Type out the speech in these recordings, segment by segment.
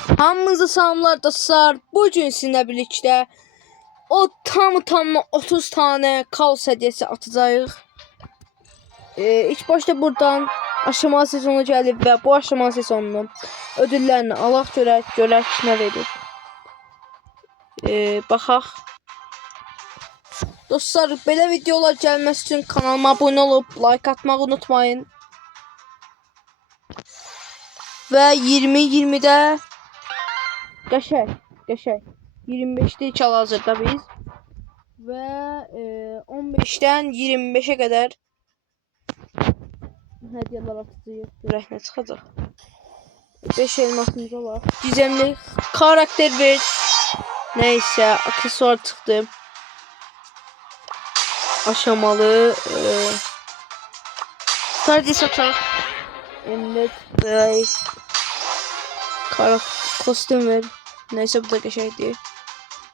Hamınıza salamlar dostlar. Bugün sizinle birlikte o tamına 30 tane kaos hediyesi atacağız. İlk başta buradan aşama sezonu gelip ve bu aşama sezonunun ödüllerini alaq görək nə verir. Baxaq. Dostlar, belə videolar gəlməsi üçün kanalıma abunə olub like atmağı unutmayın. Və 20-20'də qəşəng 25'te hiç hal-hazırda biz və 15'dən 25'e kadar hədiyələr atacağıq. Görək nə çıxacaq. 5 elmasımız var. Gizemli karakter ver. Neyse, aksesuar çıxdı. Aşamalı Stardust atak. Emlet kostüm ver. Neyse, bu da qəşəngdir.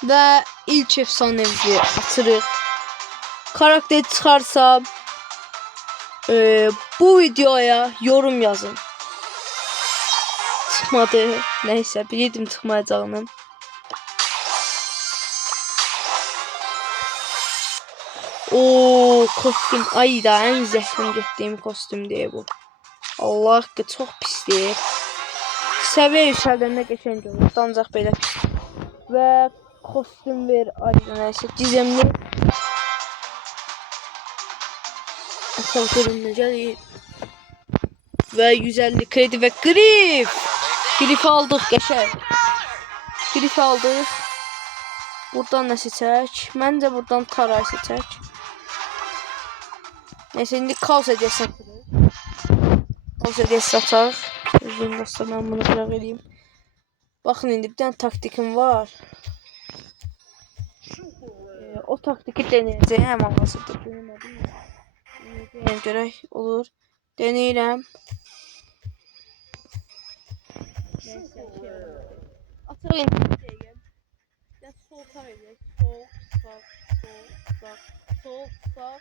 Və ilk efsanevi atırıq. Karakter çıxarsa bu videoya yorum yazın. Çıxmadı. Neyse, bilirdim çıxmayacağını. O kostüm ayda en zəhləm getdiyim kostüm diye bu. Allah ki, çox pisdir. Səviyyə yüksəldəndə qəşəng olur. Ancaq belə pis. Və kostüm ver ayda neyse. Gizemli asal görünmə gəlir. Və 150 kredi və grif. Grif aldıq qəşəng. Grif aldıq. Buradan nə seçək? Məncə buradan Taray seçək. Neyse, indi kaos hediyesi atırıq. Kaos hediyesi ataq. Özüm dostlar, mən bunu bırak edeyim. Baxın, indi bir tane taktikim var. O taktiki deneyəcəyəm, anlasıdır. Deneyəcəyəm, görək olur. Deneyirəm. Ataq indi. Sol sağ edək. Sol sağ.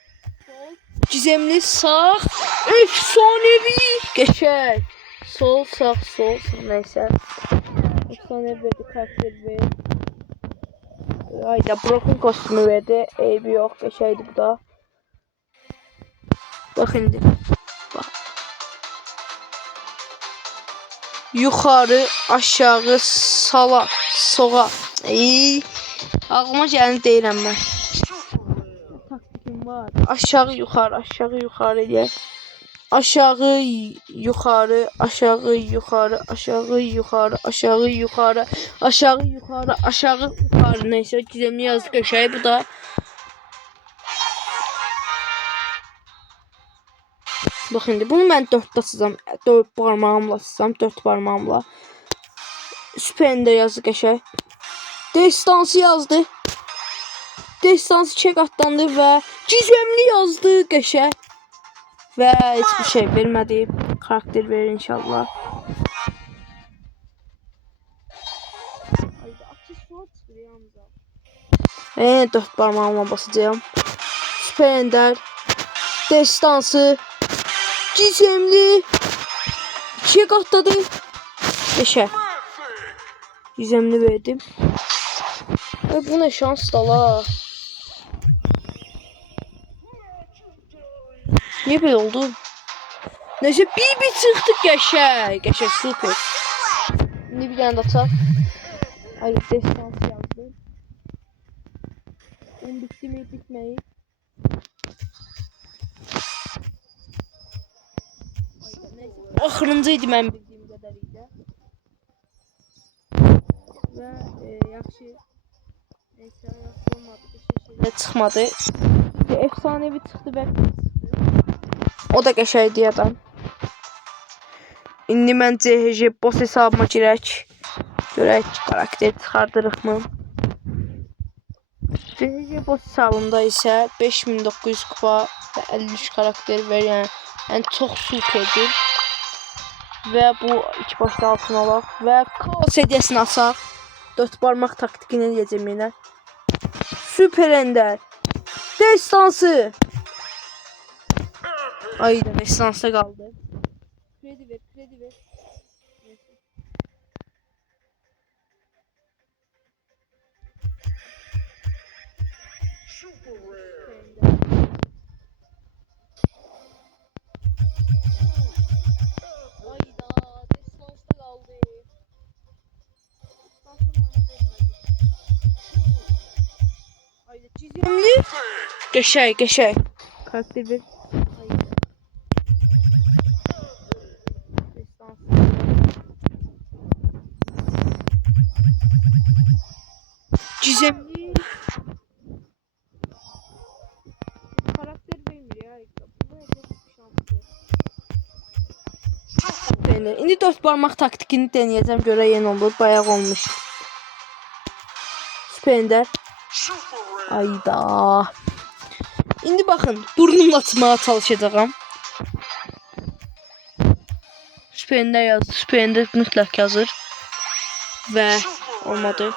Gizemli sağ. Efsanevi. Geçer. Sol sağ. Neyse. Efsanevi verdi. Karakter verdi. Ayda Brock'un kostümü verdi. Eybi yok. Geçeydi bu da. Bak şimdi. Bak. Yukarı, aşağı, sola, sola. Ağlıma gələni deyirəm mən. Taktikim var. Aşağı yukarı diye. Aşağı yukarı. Neyse, gizemli yazdık şey bu da. Bak şimdi bunu ben 4'te sızam. 4 parmağımla sızam. 4 parmağımla. Süperinde yazdık şey. Destansı yazdı. Destansı çek atlandı ve gizemli yazdı qəşəng. Ve hiçbir şey vermedi. Karakter verir inşallah. Ve 4 parmağımla basacağım. Süper Ender. Destansı. Gizemli. Çek atladı. Qəşəng. Gizemli verdim. Ve bu ne şans da la. Niye böyle oldu? Neyse, bir çıktık qəşəng super. Şimdi bir tane de atak. Hayır, destans yazdı. Ben bitti mi bitmeyi. Axırıncıydı mən bildiyim qədərilə. Və yaxşı. Neyse, yaxşı olmadı. Bir şey çıxmadı. Efsanevi çıxdı və o da qəşəngdir adam. İndi mən CHG boss hesabıma girək. Görək karakter çıxardırıq mı? CHG boss hesabımda isə 5900 kupa və 53 karakter verir. Yəni çox superdir. Və bu iki başda altın alaq və kaos hediyesini asaq. 4 parmaq taktikini edəcəm yenə. Süper Ender. Destansı. Ayda destansa qaldı. Kredi ver. Ayda destansta kaldı. Ayda çizimli. Geçey. Karakter bir. Ayda. Destansta. Çizimli. Karakter vermiyor ya. Bu ne şanslı. Yani indi 4 parmak taktikini deneyeceğim, göre yeni olur, bayağı olmuş. Spender. Ayda. İndi bakın, burnumla atmaya çalışacağım. Spender yazdı. Spender mutlak yazır. Ve olmadı.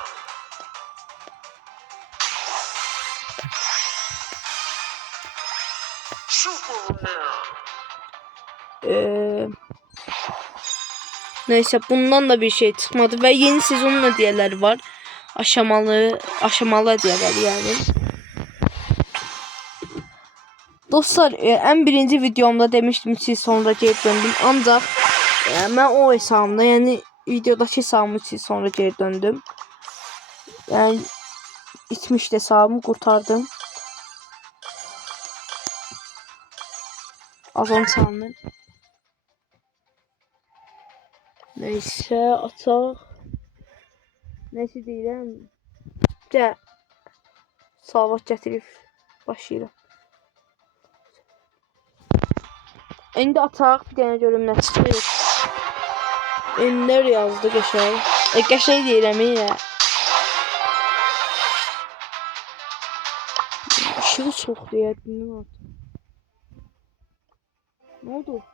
Neyse, bundan da bir şey çıkmadı ve yeni sezonun hediyeleri var. Aşamalı hediyeler yani. Dostlar, en birinci videomda demiştim ki sonra geri döndüm. Ancak ben o hesabımda, yani videodaki hesabım için sonra geri döndüm. Yani itmişti hesabımı, kurtardım. Azam sandım. Neyse, ataq. Neyse deyirəm. De salavat gətirib başlayıram. İndi ataq, bir dənə görüm nə çıxır. Ender yazdı qəşəng. Qəşəng deyirəm ya. Işığı çoxdur ya, dinləm artıq. Ne oldu?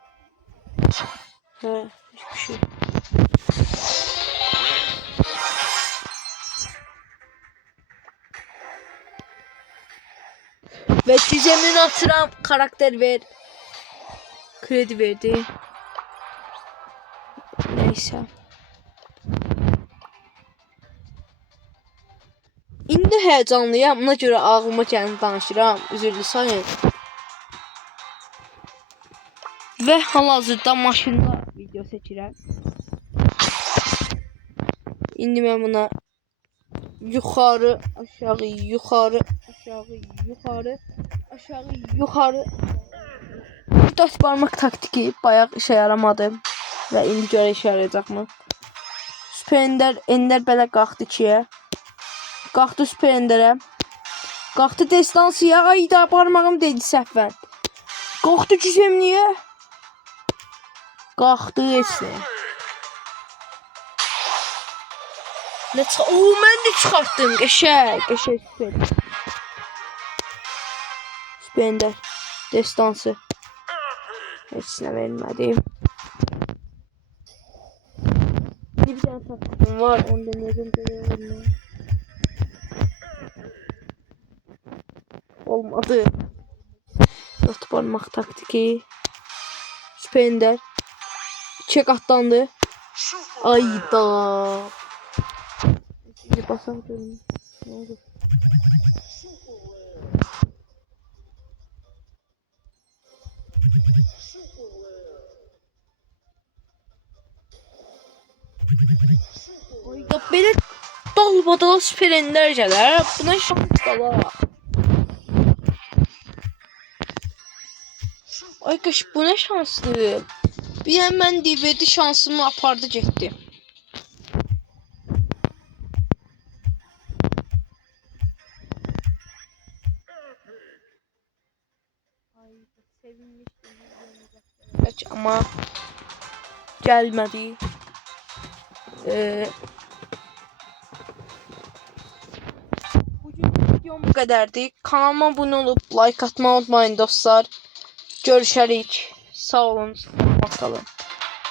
He, hiçbir şey. Ve çizemin atıram, karakter ver. Kredi verdi. Neyse. İndi heyecanlıyam, buna göre ağlıma gəlin danışıram. Üzürlü sayın. Ve hal-hazırda maşında video çəkirəm. İndi mən buna yukarı, aşağı, yukarı, aşağı, yukarı, aşağı, yukarı. 4 parmak taktiki bayağı işe yaramadı. Ve indi görə işe yarayacaq mı? Spender, Ender belə qalxdı ikiyə. Qalxdı Spender'e. Qalxdı destansiya. Ayda parmağım dedi səhvən. Qalxdı cüzemliyə. Qalxdı esne. Ben de çıxartdım. Qəşəng Spender. Spender. Destansı. Heç nə vermədim. Bir tane taktikim var. Onu deneyelim. Olmadı. 4 parmak taktiki. Spender. 2'ye katlandı. Ayda. Şimdi basamıyorum. Ne oldu? Ayda böyle dalbadala süper ender gələr. Buna şans qala. Ay qaş, bu ne şanslı. Bir hemen DVD şansımı apardı getdi. Ama gelmedi. Bugün videom bu kadardı. Kanalıma abone olup like atmayı unutmayın dostlar. Görüşərik. Sağ olun. Bakalım.